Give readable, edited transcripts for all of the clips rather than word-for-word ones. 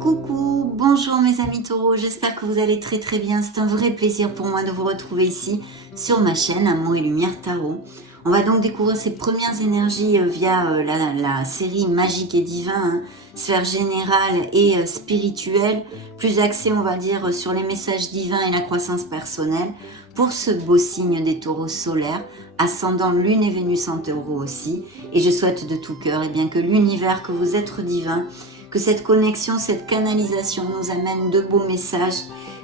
Coucou, bonjour mes amis taureaux, j'espère que vous allez très bien. C'est un vrai plaisir pour moi de vous retrouver ici sur ma chaîne Amour et Lumière Tarot. On va donc découvrir ces premières énergies via la série Magique et Divin, hein, sphère générale et spirituelle, plus axée on va dire sur les messages divins et la croissance personnelle pour ce beau signe des taureaux solaires, ascendant Lune et Vénus en taureau aussi. Et je souhaite de tout cœur que l'univers, que vos êtres divins, que cette connexion, cette canalisation nous amène de beaux messages,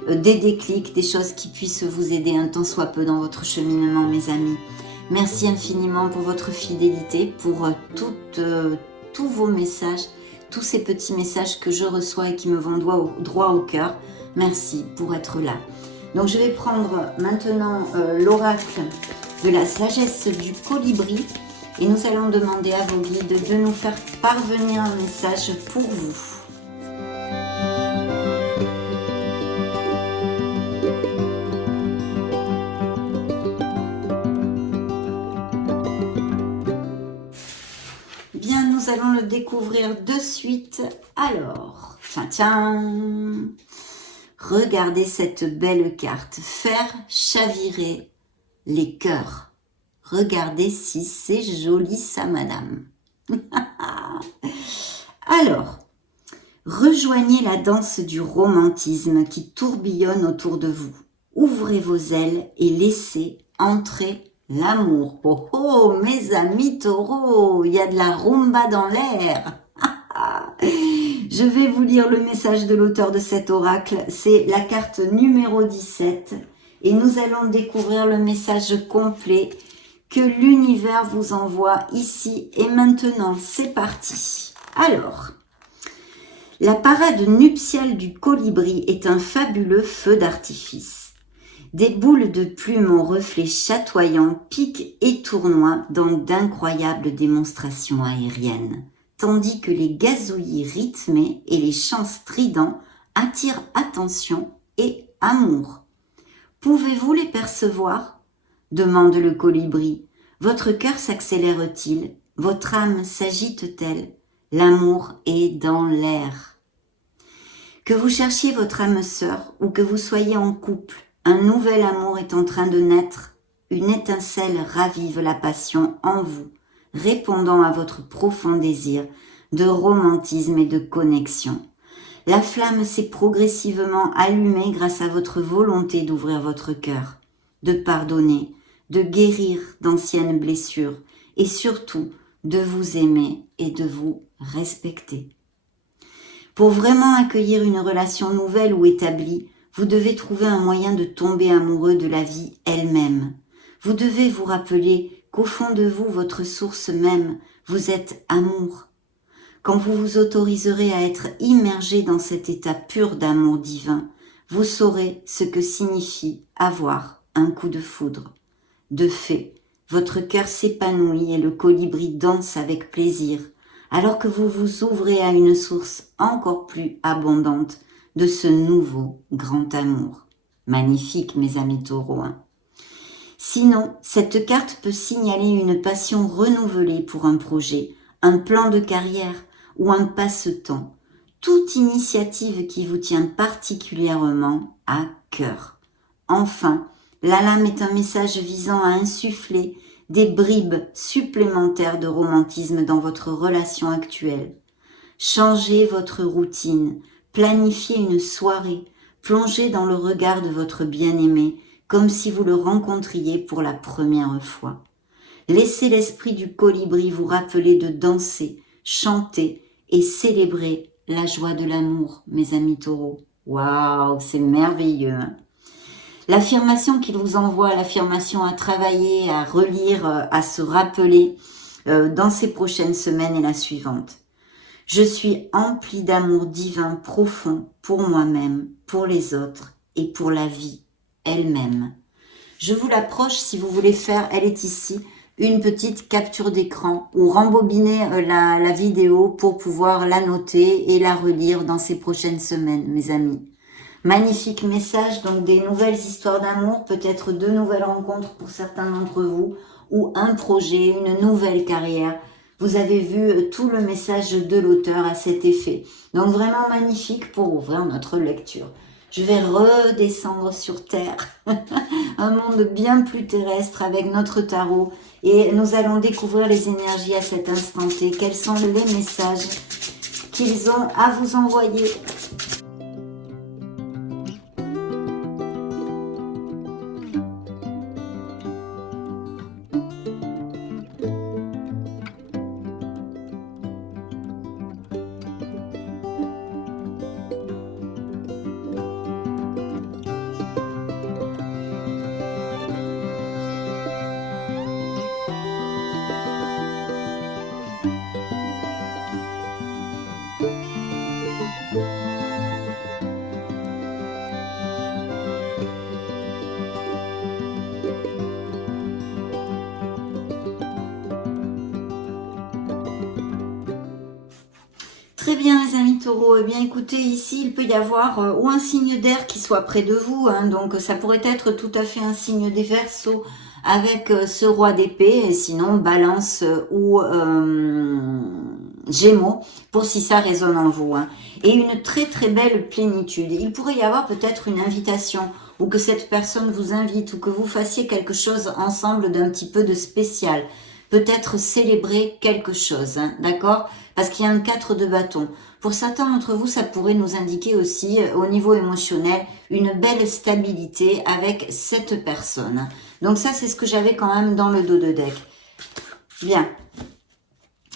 des déclics, des choses qui puissent vous aider un tant soit peu dans votre cheminement, mes amis. Merci infiniment pour votre fidélité, pour tous vos messages, tous ces petits messages que je reçois et qui me vont droit au cœur. Merci pour être là. Donc je vais prendre maintenant l'oracle de la sagesse du colibri. Et nous allons demander à vos guides de nous faire parvenir un message pour vous. Bien, nous allons le découvrir de suite. Alors, tiens, regardez cette belle carte. Faire chavirer les cœurs. Regardez si c'est joli ça, madame. Alors, rejoignez la danse du romantisme qui tourbillonne autour de vous. Ouvrez vos ailes et laissez entrer l'amour. Oh oh, mes amis taureaux, il y a de la rumba dans l'air. Je vais vous lire le message de l'auteur de cet oracle. C'est la carte numéro 17. Et nous allons découvrir le message complet que l'univers vous envoie ici et maintenant. C'est parti. Alors, la parade nuptiale du colibri est un fabuleux feu d'artifice. Des boules de plumes aux reflets chatoyants piquent et tournoient dans d'incroyables démonstrations aériennes, tandis que les gazouillis rythmés et les chants stridents attirent attention et amour. Pouvez-vous les percevoir ? Demande le colibri. Votre cœur s'accélère-t-il? Votre âme s'agite-t-elle? L'amour est dans l'air. Que vous cherchiez votre âme sœur ou que vous soyez en couple, un nouvel amour est en train de naître. Une étincelle ravive la passion en vous, répondant à votre profond désir de romantisme et de connexion. La flamme s'est progressivement allumée grâce à votre volonté d'ouvrir votre cœur, de pardonner, de guérir d'anciennes blessures et surtout de vous aimer et de vous respecter. Pour vraiment accueillir une relation nouvelle ou établie, vous devez trouver un moyen de tomber amoureux de la vie elle-même. Vous devez vous rappeler qu'au fond de vous, votre source même, vous êtes amour. Quand vous vous autoriserez à être immergé dans cet état pur d'amour divin, vous saurez ce que signifie avoir un coup de foudre. De fait, votre cœur s'épanouit et le colibri danse avec plaisir, alors que vous vous ouvrez à une source encore plus abondante de ce nouveau grand amour. Magnifique, mes amis taureaux. Sinon, cette carte peut signaler une passion renouvelée pour un projet, un plan de carrière ou un passe-temps. Toute initiative qui vous tient particulièrement à cœur. Enfin, la lame est un message visant à insuffler des bribes supplémentaires de romantisme dans votre relation actuelle. Changez votre routine, planifiez une soirée, plongez dans le regard de votre bien-aimé comme si vous le rencontriez pour la première fois. Laissez l'esprit du colibri vous rappeler de danser, chanter et célébrer la joie de l'amour, mes amis taureaux. Waouh, c'est merveilleux, hein? L'affirmation qu'il vous envoie, l'affirmation à travailler, à relire, à se rappeler dans ces prochaines semaines est la suivante. Je suis empli d'amour divin profond pour moi-même, pour les autres et pour la vie elle-même. Je vous l'approche si vous voulez faire, elle est ici, une petite capture d'écran ou rembobiner la vidéo pour pouvoir la noter et la relire dans ces prochaines semaines, mes amis. Magnifique message, donc des nouvelles histoires d'amour, peut-être de nouvelles rencontres pour certains d'entre vous, ou un projet, une nouvelle carrière. Vous avez vu tout le message de l'auteur à cet effet. Donc vraiment magnifique pour ouvrir notre lecture. Je vais redescendre sur Terre, un monde bien plus terrestre avec notre tarot. Et nous allons découvrir les énergies à cet instant T. Quels sont les messages qu'ils ont à vous envoyer. Très bien les amis taureaux, eh bien écoutez ici il peut y avoir ou un signe d'air qui soit près de vous, hein, donc ça pourrait être tout à fait un signe des Verseaux avec ce roi d'épée, et sinon balance ou Gémeaux pour si ça résonne en vous, hein. Et une très très belle plénitude. Il pourrait y avoir peut-être une invitation ou que cette personne vous invite ou que vous fassiez quelque chose ensemble d'un petit peu de spécial. Peut-être célébrer quelque chose, hein, d'accord? Parce qu'il y a un 4 de bâton. Pour certains d'entre vous, ça pourrait nous indiquer aussi, au niveau émotionnel, une belle stabilité avec cette personne. Donc ça, c'est ce que j'avais quand même dans le dos de deck. Bien.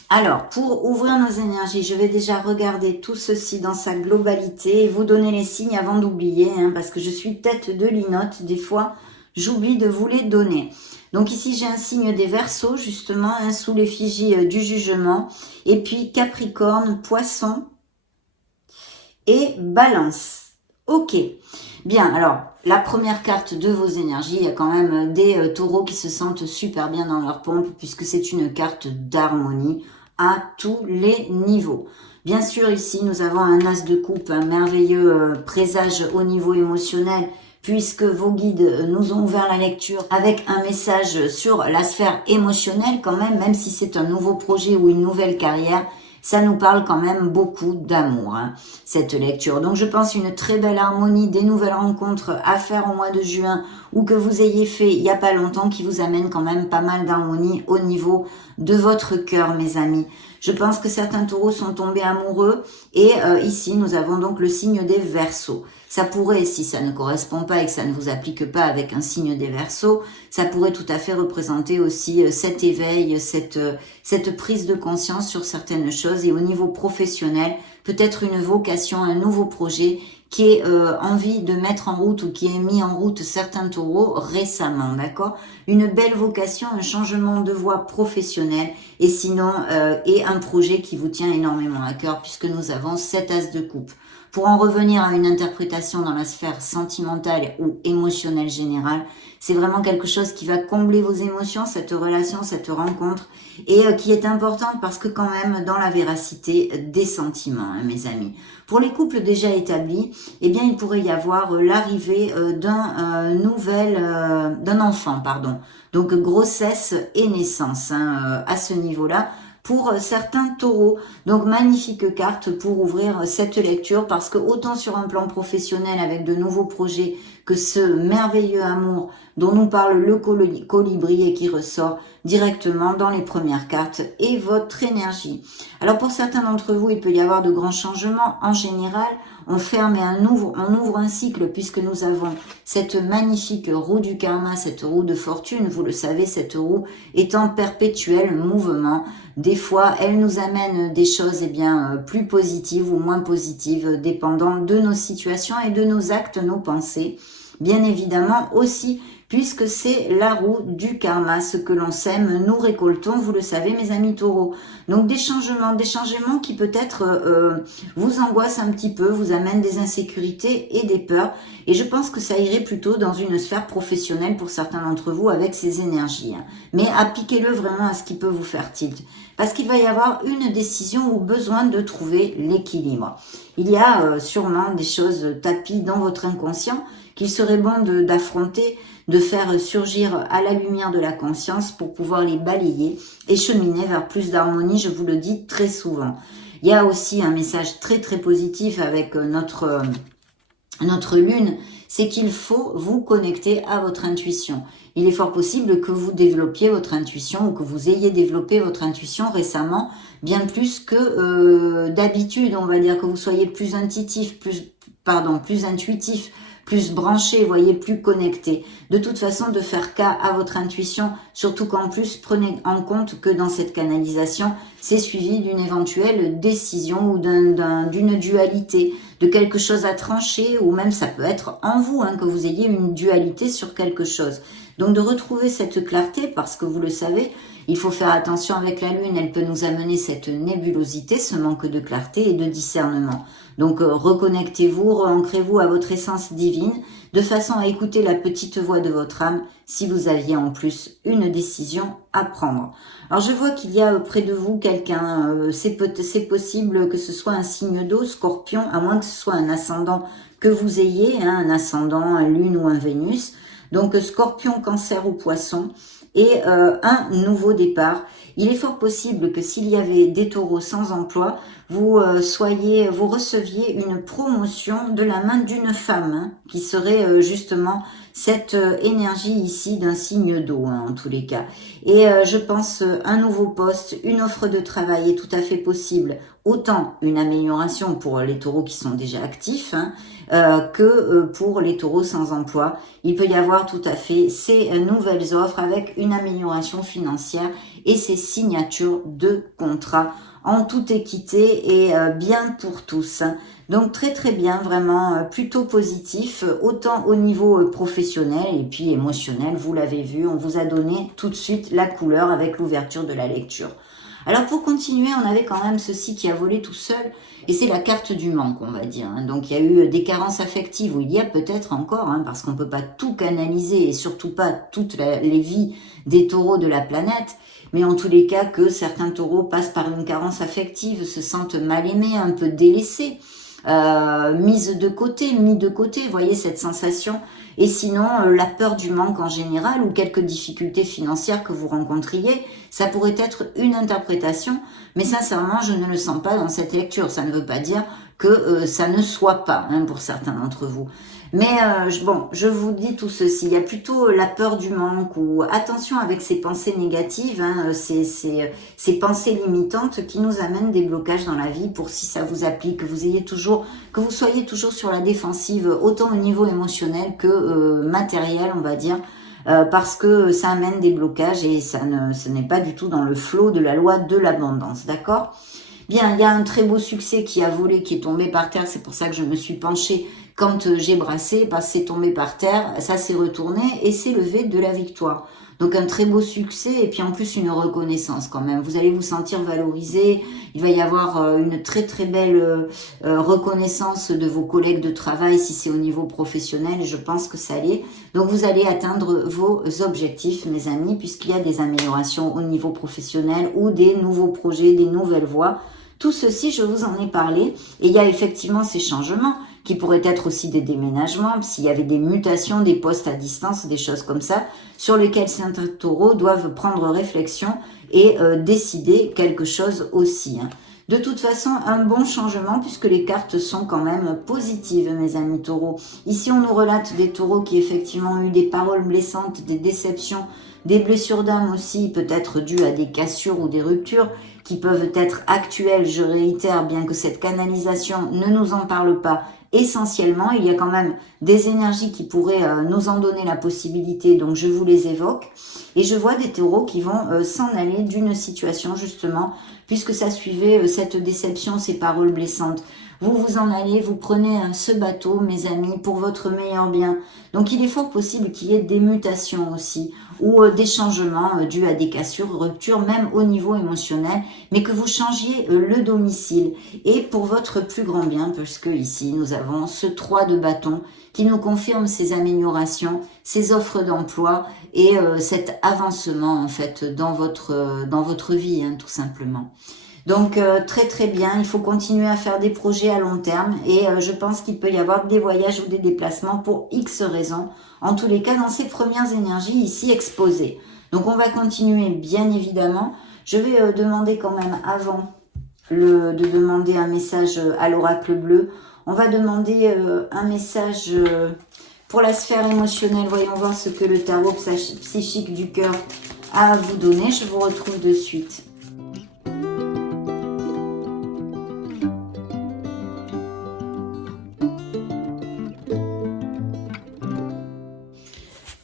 Alors, pour ouvrir nos énergies, je vais déjà regarder tout ceci dans sa globalité et vous donner les signes avant d'oublier, hein, parce que je suis tête de linotte. Des fois, j'oublie de vous les donner. Donc ici, j'ai un signe des Verseaux, justement, hein, sous l'effigie du jugement. Et puis Capricorne, Poisson et Balance. Ok. Bien, alors, la première carte de vos énergies, il y a quand même des taureaux qui se sentent super bien dans leur pompe, puisque c'est une carte d'harmonie à tous les niveaux. Bien sûr, ici, nous avons un as de coupe, un merveilleux présage au niveau émotionnel, puisque vos guides nous ont ouvert la lecture avec un message sur la sphère émotionnelle quand même si c'est un nouveau projet ou une nouvelle carrière, ça nous parle quand même beaucoup d'amour, hein, cette lecture. Donc je pense une très belle harmonie, des nouvelles rencontres à faire au mois de juin ou que vous ayez fait il n'y a pas longtemps qui vous amène quand même pas mal d'harmonie au niveau de votre cœur, mes amis. Je pense que certains taureaux sont tombés amoureux et ici nous avons donc le signe des Verseaux. Ça pourrait, si ça ne correspond pas et que ça ne vous applique pas avec un signe des Verseaux, ça pourrait tout à fait représenter aussi cet éveil, cette prise de conscience sur certaines choses et au niveau professionnel, peut-être une vocation, un nouveau projet qui est envie de mettre en route ou qui est mis en route certains taureaux récemment, d'accord? Une belle vocation, un changement de voie professionnelle et sinon, et un projet qui vous tient énormément à cœur puisque nous avons 7 as de coupe. Pour en revenir à une interprétation dans la sphère sentimentale ou émotionnelle générale, c'est vraiment quelque chose qui va combler vos émotions, cette relation, cette rencontre, et qui est importante parce que quand même dans la véracité des sentiments, hein, mes amis. Pour les couples déjà établis, eh bien il pourrait y avoir l'arrivée d'un enfant, pardon. Donc grossesse et naissance, hein, à ce niveau-là. Pour certains taureaux. Donc magnifique carte pour ouvrir cette lecture parce que autant sur un plan professionnel avec de nouveaux projets que ce merveilleux amour dont nous parle le colibri et qui ressort directement dans les premières cartes et votre énergie. Alors pour certains d'entre vous, il peut y avoir de grands changements. En général, on ferme et on ouvre un cycle puisque nous avons cette magnifique roue du karma, cette roue de fortune. Vous le savez, cette roue est en perpétuel mouvement. Des fois, elle nous amène des choses plus positives ou moins positives, dépendant de nos situations et de nos actes, nos pensées. bien évidemment aussi, puisque c'est la roue du karma. Ce que l'on sème, nous récoltons, vous le savez mes amis taureaux. Donc des changements qui peut-être vous angoissent un petit peu, vous amènent des insécurités et des peurs. Et je pense que ça irait plutôt dans une sphère professionnelle pour certains d'entre vous avec ces énergies. Mais appliquez-le vraiment à ce qui peut vous faire tilt. Parce qu'il va y avoir une décision ou besoin de trouver l'équilibre. Il y a sûrement des choses tapis dans votre inconscient qu'il serait bon d'affronter, de faire surgir à la lumière de la conscience pour pouvoir les balayer et cheminer vers plus d'harmonie, je vous le dis très souvent. Il y a aussi un message très très positif avec notre lune, c'est qu'il faut vous connecter à votre intuition. Il est fort possible que vous développiez votre intuition ou que vous ayez développé votre intuition récemment, bien plus que d'habitude, on va dire que vous soyez plus intuitif, plus intuitif, plus branché, vous voyez, plus connecté. De toute façon, de faire cas à votre intuition, surtout qu'en plus, prenez en compte que dans cette canalisation, c'est suivi d'une éventuelle décision ou d'une dualité, de quelque chose à trancher, ou même ça peut être en vous, que vous ayez une dualité sur quelque chose. Donc de retrouver cette clarté, parce que vous le savez, il faut faire attention avec la lune, elle peut nous amener cette nébulosité, ce manque de clarté et de discernement. Donc reconnectez-vous, re-ancrez-vous à votre essence divine, de façon à écouter la petite voix de votre âme, si vous aviez en plus une décision à prendre. Alors je vois qu'il y a près de vous quelqu'un, c'est possible que ce soit un signe d'eau, Scorpion, à moins que ce soit un ascendant que vous ayez, un ascendant, un lune ou un Vénus. Donc Scorpion, Cancer ou Poisson, et un nouveau départ. Il est fort possible que s'il y avait des taureaux sans emploi, vous receviez une promotion de la main d'une femme, qui serait justement cette énergie ici d'un signe d'eau, en tous les cas. Et je pense un nouveau poste, une offre de travail est tout à fait possible. Autant une amélioration pour les taureaux qui sont déjà actifs, que pour les taureaux sans emploi. Il peut y avoir tout à fait ces nouvelles offres avec une amélioration financière et ces signatures de contrats en toute équité et bien pour tous. Donc très très bien, vraiment plutôt positif, autant au niveau professionnel et puis émotionnel, vous l'avez vu, on vous a donné tout de suite la couleur avec l'ouverture de la lecture. Alors pour continuer, on avait quand même ceci qui a volé tout seul, et c'est la carte du manque, on va dire. Donc il y a eu des carences affectives, où il y a peut-être encore, parce qu'on ne peut pas tout canaliser, et surtout pas toutes les vies des taureaux de la planète, mais en tous les cas que certains taureaux passent par une carence affective, se sentent mal aimés, un peu délaissés, mis de côté, vous voyez cette sensation. Et sinon, la peur du manque en général ou quelques difficultés financières que vous rencontriez, ça pourrait être une interprétation, mais sincèrement, je ne le sens pas dans cette lecture. Ça ne veut pas dire que ça ne soit pas pour certains d'entre vous. Mais bon, je vous dis tout ceci. Il y a plutôt la peur du manque ou attention avec ces pensées négatives, ces pensées limitantes qui nous amènent des blocages dans la vie pour si ça vous applique, que vous soyez toujours sur la défensive, autant au niveau émotionnel que matériel, on va dire. Parce que ça amène des blocages et ce n'est pas du tout dans le flot de la loi de l'abondance, d'accord ? Bien, il y a un très beau succès qui a volé, qui est tombé par terre, c'est pour ça que je me suis penchée quand j'ai brassé, parce que c'est tombé par terre, ça s'est retourné et c'est levé de la victoire. Donc un très beau succès et puis en plus une reconnaissance quand même. Vous allez vous sentir valorisé, il va y avoir une très très belle reconnaissance de vos collègues de travail si c'est au niveau professionnel et je pense que ça l'est. Donc vous allez atteindre vos objectifs mes amis puisqu'il y a des améliorations au niveau professionnel ou des nouveaux projets, des nouvelles voies. Tout ceci, je vous en ai parlé et il y a effectivement ces changements qui pourraient être aussi des déménagements, s'il y avait des mutations, des postes à distance, des choses comme ça, sur lesquelles certains taureaux doivent prendre réflexion et décider quelque chose aussi. De toute façon, un bon changement puisque les cartes sont quand même positives, mes amis taureaux. Ici, on nous relate des taureaux qui effectivement ont eu des paroles blessantes, des déceptions, des blessures d'âme aussi, peut-être dues à des cassures ou des ruptures qui peuvent être actuelles, je réitère, bien que cette canalisation ne nous en parle pas essentiellement. Il y a quand même des énergies qui pourraient nous en donner la possibilité, donc je vous les évoque. Et je vois des taureaux qui vont s'en aller d'une situation justement, puisque ça suivait cette déception, ces paroles blessantes. vous vous en allez, vous prenez ce bateau, mes amis, pour votre meilleur bien. Donc il est fort possible qu'il y ait des mutations aussi, ou des changements dus à des cassures, ruptures, même au niveau émotionnel, mais que vous changiez le domicile. Et pour votre plus grand bien, puisque ici nous avons ce 3 de bâton qui nous confirme ces améliorations, ces offres d'emploi et cet avancement en fait dans votre vie, hein, tout simplement. Donc très très bien, il faut continuer à faire des projets à long terme et je pense qu'il peut y avoir des voyages ou des déplacements pour X raisons, en tous les cas dans ces premières énergies ici exposées. Donc on va continuer bien évidemment. Je vais demander quand même avant de demander un message à l'oracle bleu. On va demander un message pour la sphère émotionnelle. Voyons voir ce que le tarot psychique du cœur a à vous donner. Je vous retrouve de suite.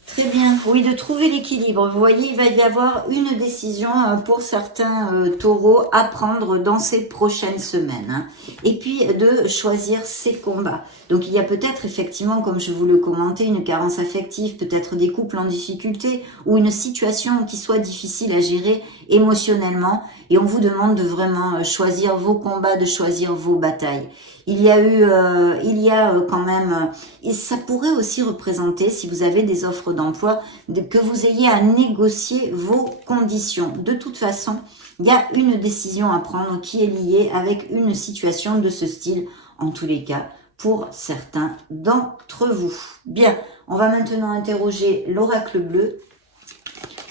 Très bien, oui, de trouver l'équilibre. Vous voyez, il va y avoir une décision pour certains taureaux à prendre dans ces prochaines semaines. Hein. Et puis de choisir ses combats. Donc il y a peut-être effectivement, comme je vous le commentais, une carence affective, peut-être des couples en difficulté ou une situation qui soit difficile à gérer émotionnellement. Et on vous demande de vraiment choisir vos combats, de choisir vos batailles. Il y a quand même, et ça pourrait aussi représenter, si vous avez des offres d'emploi, que vous ayez à négocier vos conditions. De toute façon, il y a une décision à prendre qui est liée avec une situation de ce style, en tous les cas, pour certains d'entre vous. Bien, on va maintenant interroger l'oracle bleu.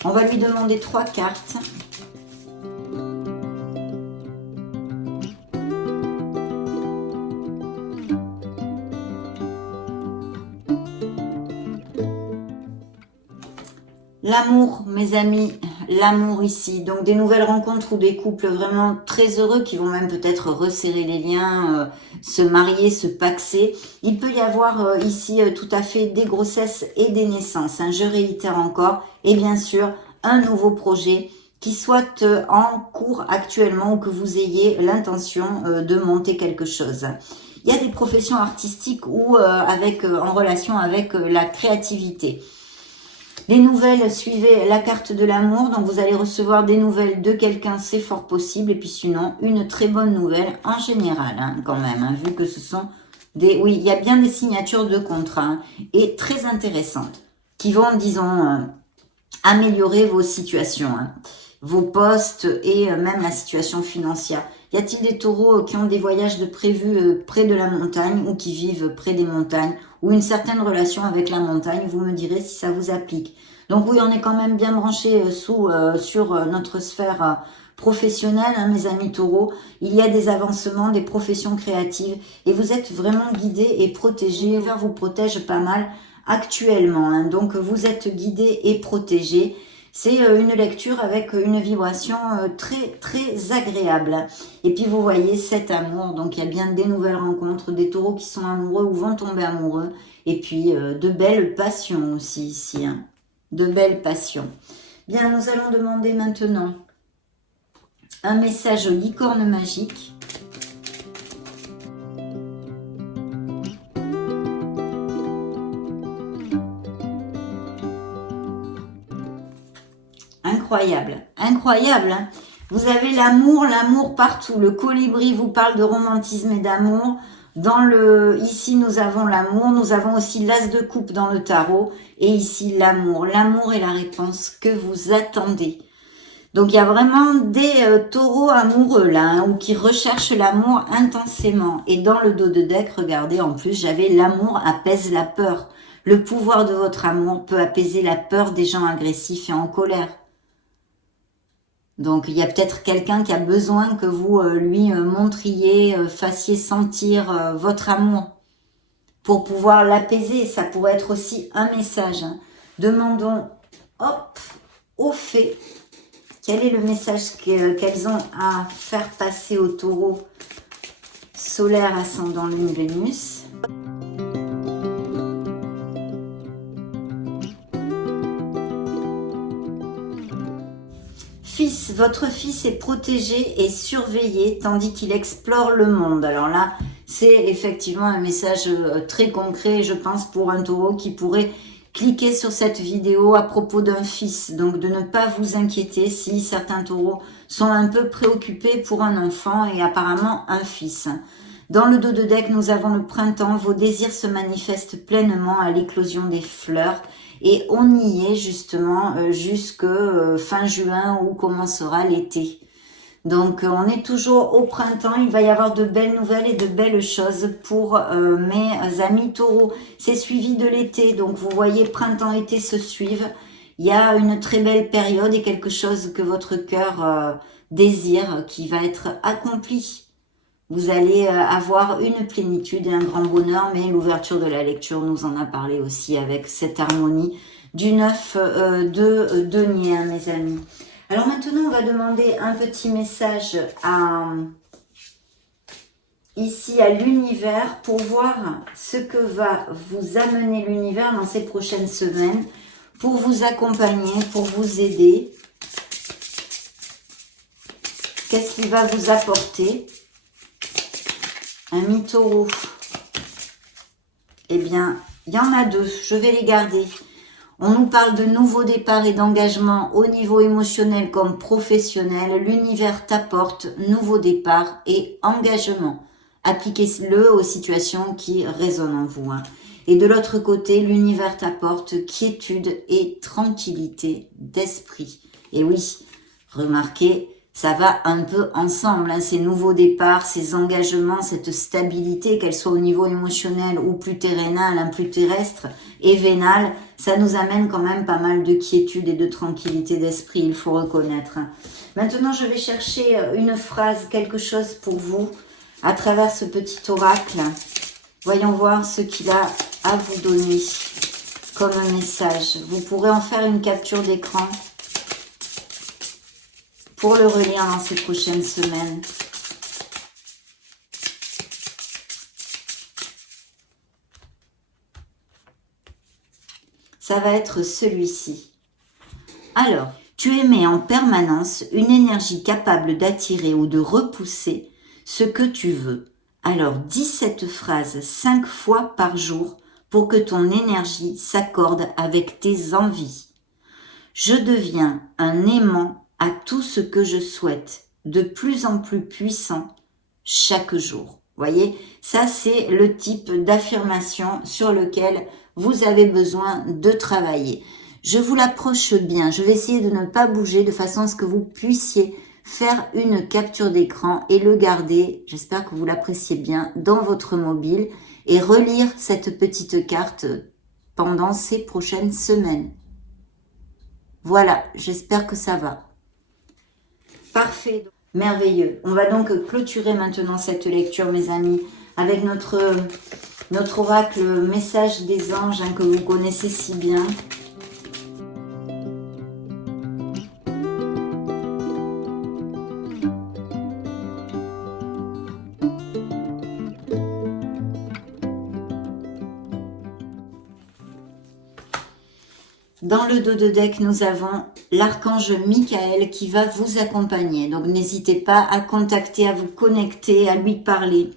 On va lui demander 3 cartes. L'amour, mes amis, l'amour ici. Donc des nouvelles rencontres ou des couples vraiment très heureux qui vont même peut-être resserrer les liens, se marier, se paxer. Il peut y avoir ici tout à fait des grossesses et des naissances. Hein, je réitère encore. Et bien sûr, un nouveau projet qui soit en cours actuellement ou que vous ayez l'intention de monter quelque chose. Il y a des professions artistiques ou en relation avec la créativité. Les nouvelles, suivez la carte de l'amour, donc vous allez recevoir des nouvelles de quelqu'un, c'est fort possible, et puis sinon, une très bonne nouvelle en général, hein, quand même, hein, vu que ce sont des... Oui, il y a bien des signatures de contrats, hein, et très intéressantes, qui vont, disons, améliorer vos situations, hein, vos postes et même la situation financière. Y a-t-il des taureaux qui ont des voyages de prévus près de la montagne ou qui vivent près des montagnes ou une certaine relation avec la montagne? Vous me direz si ça vous applique. Donc oui, on est quand même bien branché sur notre sphère professionnelle, hein, mes amis taureaux. Il y a des avancements, des professions créatives et vous êtes vraiment guidés et protégés. L'univers vous protège pas mal actuellement. Hein. Donc vous êtes guidés et protégés. C'est une lecture avec une vibration très très agréable. Et puis vous voyez cet amour, donc il y a bien des nouvelles rencontres, des taureaux qui sont amoureux ou vont tomber amoureux. Et puis de belles passions aussi ici, hein. De belles passions. Bien, nous allons demander maintenant un message aux licornes magiques. Incroyable, incroyable. Hein. Vous avez l'amour partout. Le colibri vous parle de romantisme et d'amour. Ici, nous avons l'amour. Nous avons aussi l'as de coupe dans le tarot. Et ici, l'amour. L'amour est la réponse que vous attendez. Donc, il y a vraiment des taureaux amoureux là, hein, ou qui recherchent l'amour intensément. Et dans le dos de deck, regardez, en plus, j'avais l'amour apaise la peur. Le pouvoir de votre amour peut apaiser la peur des gens agressifs et en colère. Donc, il y a peut-être quelqu'un qui a besoin que vous lui montriez, fassiez sentir votre amour pour pouvoir l'apaiser. Ça pourrait être aussi un message. Hein. Demandons, hop, aux fées, quel est le message qu'elles ont à faire passer au taureau solaire, ascendant lune, Vénus. Votre fils est protégé et surveillé tandis qu'il explore le monde. Alors là, C'est effectivement un message très concret, je pense, pour un taureau qui pourrait cliquer sur cette vidéo à propos d'un fils. Donc, de ne pas vous inquiéter si certains taureaux sont un peu préoccupés pour un enfant et apparemment un fils. Dans le dos de deck, nous avons le printemps. Vos désirs se manifestent pleinement à l'éclosion des fleurs. Et on y est justement jusque fin juin où commencera l'été. Donc, on est toujours au printemps. Il va y avoir de belles nouvelles et de belles choses pour mes amis taureaux. C'est suivi de l'été. Donc, vous voyez, printemps-été se suivent. Il y a une très belle période et quelque chose que votre cœur désire qui va être accompli. Vous allez avoir une plénitude et un grand bonheur, mais l'ouverture de la lecture nous en a parlé aussi avec cette harmonie du 9 de denier, hein, mes amis. Alors maintenant, on va demander un petit message ici à l'univers pour voir ce que va vous amener l'univers dans ces prochaines semaines, pour vous accompagner, pour vous aider. Qu'est-ce qu'il va vous apporter ? Ami taureau, eh bien, il y en a deux, je vais les garder. On nous parle de nouveaux départs et d'engagement au niveau émotionnel comme professionnel. L'univers t'apporte nouveau départ et engagement. Appliquez-le aux situations qui résonnent en vous. Hein. Et de l'autre côté, l'univers t'apporte quiétude et tranquillité d'esprit. Et oui, remarquez, ça va un peu ensemble, hein, ces nouveaux départs, ces engagements, cette stabilité, qu'elle soit au niveau émotionnel ou plus terrénal, hein, plus terrestre et vénal, ça nous amène quand même pas mal de quiétude et de tranquillité d'esprit, il faut reconnaître. Maintenant, je vais chercher une phrase, quelque chose pour vous, à travers ce petit oracle. Voyons voir ce qu'il a à vous donner comme un message. Vous pourrez en faire une capture d'écran pour le relire dans ces prochaines semaines. Ça va être celui-ci. Alors, tu émets en permanence une énergie capable d'attirer ou de repousser ce que tu veux. Alors, dis cette phrase 5 fois par jour pour que ton énergie s'accorde avec tes envies. Je deviens un aimant à tout ce que je souhaite, de plus en plus puissant chaque jour. Voyez, ça c'est le type d'affirmation sur lequel vous avez besoin de travailler. Je vous l'approche bien, je vais essayer de ne pas bouger de façon à ce que vous puissiez faire une capture d'écran et le garder, j'espère que vous l'appréciez bien, dans votre mobile et relire cette petite carte pendant ces prochaines semaines. Voilà, j'espère que ça va. Parfait, merveilleux. On va donc clôturer maintenant cette lecture, mes amis, avec notre oracle message des anges hein, que vous connaissez si bien. Dans le dos de deck, nous avons l'archange Michael qui va vous accompagner. Donc, n'hésitez pas à contacter, à vous connecter, à lui parler.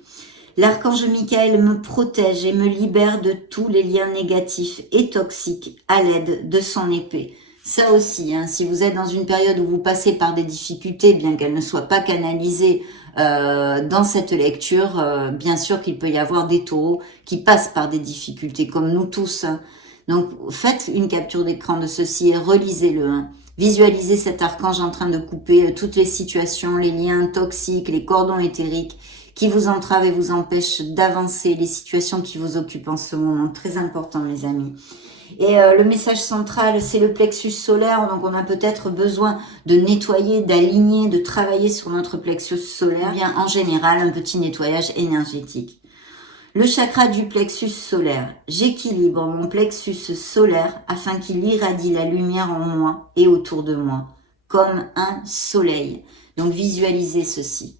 L'archange Michael me protège et me libère de tous les liens négatifs et toxiques à l'aide de son épée. Ça aussi, hein, si vous êtes dans une période où vous passez par des difficultés, bien qu'elles ne soient pas canalisées dans cette lecture, bien sûr qu'il peut y avoir des taureaux qui passent par des difficultés, comme nous tous, hein. Donc, faites une capture d'écran de ceci et relisez-le. Hein. Visualisez cet archange en train de couper toutes les situations, les liens toxiques, les cordons éthériques qui vous entravent et vous empêchent d'avancer, les situations qui vous occupent en ce moment. Très important, mes amis. Et le message central, c'est le plexus solaire. Donc, on a peut-être besoin de nettoyer, d'aligner, de travailler sur notre plexus solaire. Bien, en général, un petit nettoyage énergétique. Le chakra du plexus solaire. J'équilibre mon plexus solaire afin qu'il irradie la lumière en moi et autour de moi, comme un soleil. Donc visualisez ceci.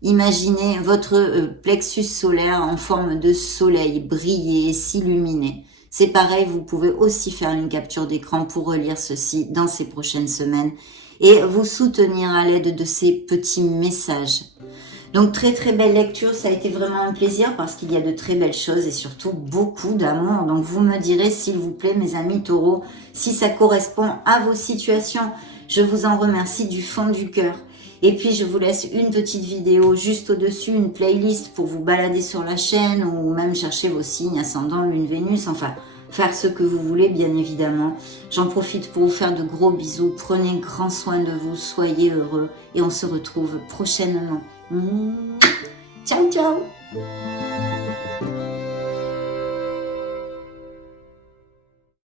Imaginez votre plexus solaire en forme de soleil briller et s'illuminer. C'est pareil, vous pouvez aussi faire une capture d'écran pour relire ceci dans ces prochaines semaines et vous soutenir à l'aide de ces petits messages. Donc très très belle lecture, ça a été vraiment un plaisir parce qu'il y a de très belles choses et surtout beaucoup d'amour. Donc vous me direz s'il vous plaît mes amis taureaux, si ça correspond à vos situations. Je vous en remercie du fond du cœur. Et puis je vous laisse une petite vidéo juste au-dessus, une playlist pour vous balader sur la chaîne ou même chercher vos signes, ascendant, lune, Vénus, enfin faire ce que vous voulez bien évidemment. J'en profite pour vous faire de gros bisous, prenez grand soin de vous, soyez heureux et on se retrouve prochainement. Ciao ciao.